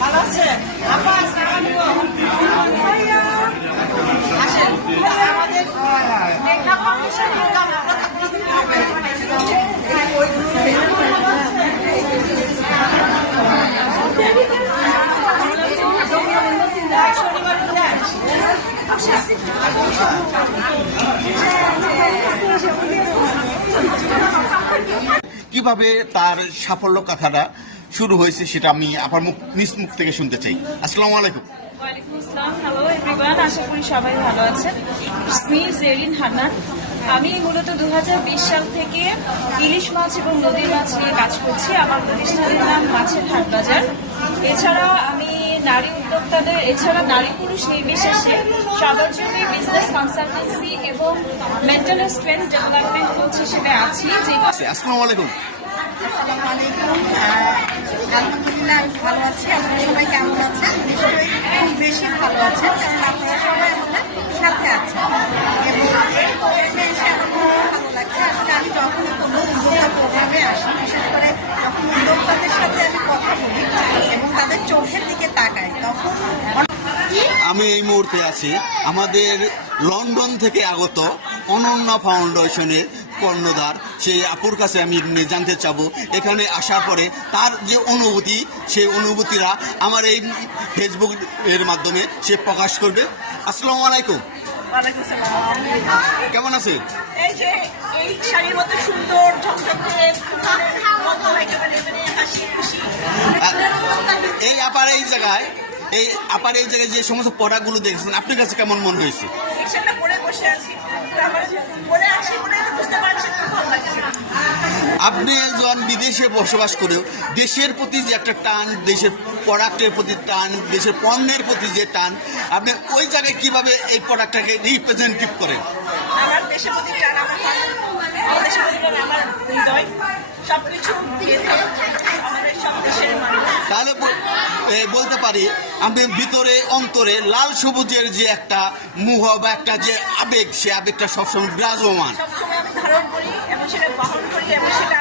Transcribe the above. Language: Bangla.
ভালো আছেন? আপা আসসালামু আলাইকুম। ভাইয়া আসেন। আমাদের মেকআপ ফাউন্ডেশন প্রোগ্রাম কিভাবে তার সাফল্য কথাটা শুরু হয়েছে সেটা আমি আপনার নিজ মুখ থেকে শুনতে চাই। আসসালামু আলাইকুম। ওয়ালাইকুম আসসালাম। হ্যালো এভরিওয়ান, আশা করি সবাই ভালো আছেন। মি জেরিন হান্নান। আমি মূলত 2020 সাল থেকে ইলিশ মাছ এবং নদীর মাছ নিয়ে কাজ করছি। আমার প্রতিষ্ঠানের নাম মাছের হাট বাজার। এছাড়া আমি নারী উদ্যোক্তাদের নারী পুরুষ নির্বিশেষে সবার জন্য বিজনেস কনসালটেন্সি এবং মেন্টাল স্ট্রেংথ ডেভেলপমেন্ট কোচ হিসেবে আছি। আসসালামু আলাইকুম। আসসালামু আলাইকুম। আলহামদুলিল্লাহ আমি ভালো আছি। আপনারা সবাই কেমন আছেন? নিশ্চয়ই খুব বেশি ভালো আছেন, কারণ আপনারা সবাই আমাদের সাথে আছেন এবং এই প্রোগ্রামে এসে আমার খুব ভালো লাগছে। আসলে আমি যখনই কোনো উদ্যোক্তা প্রোগ্রামে আসি, বিশেষ করে যখন উদ্যোক্তাদের সাথে আমি কথা বলি এবং তাদের চোখের দিকে তাকাই, তখন আমি এই মুহূর্তে আছি আমাদের লন্ডন থেকে আগত অনন্যা ফাউন্ডেশনের কর্ণধার সেই আপুর কাছে আমি জানতে চাবো এখানে আসার পরে তার যে অনুভূতি, সেই অনুভূতিরা আমার এই ফেসবুক এর মাধ্যমে সে প্রকাশ করবে। আসসালামু আলাইকুম। কেমন আছে? এই যে এই শাড়ির মতো সুন্দর ঝকঝকে এই আপার এই জায়গায় যে সমস্ত প্রোডাক্টগুলো দেখছেন আপনার কাছে কেমন মনে হয়েছে? আপনি একজন বিদেশে বসবাস করেও দেশের প্রতি যে একটা টান, দেশের প্রোডাক্টের প্রতি টান, দেশের পণ্যের প্রতি যে টান, আপনি ওই জায়গায় কিভাবে এই প্রোডাক্টটাকে রিপ্রেজেন্টেটিভ করেন? আমার দেশের প্রতি টান, আমার দেশের প্রতি টান, আমার হৃদয় সবকিছু আমাদের সব দেশের মানুষ। তাহলে বলতে পারি আমি ভিতরে অন্তরে লাল সবুজের যে একটা মুহ বা একটা যে আবেগ, সে আবেগটা সবসময় বিরাজমান। সবসময় আমি ধারণ করি এবং সেটা বহন করি এবং সেটা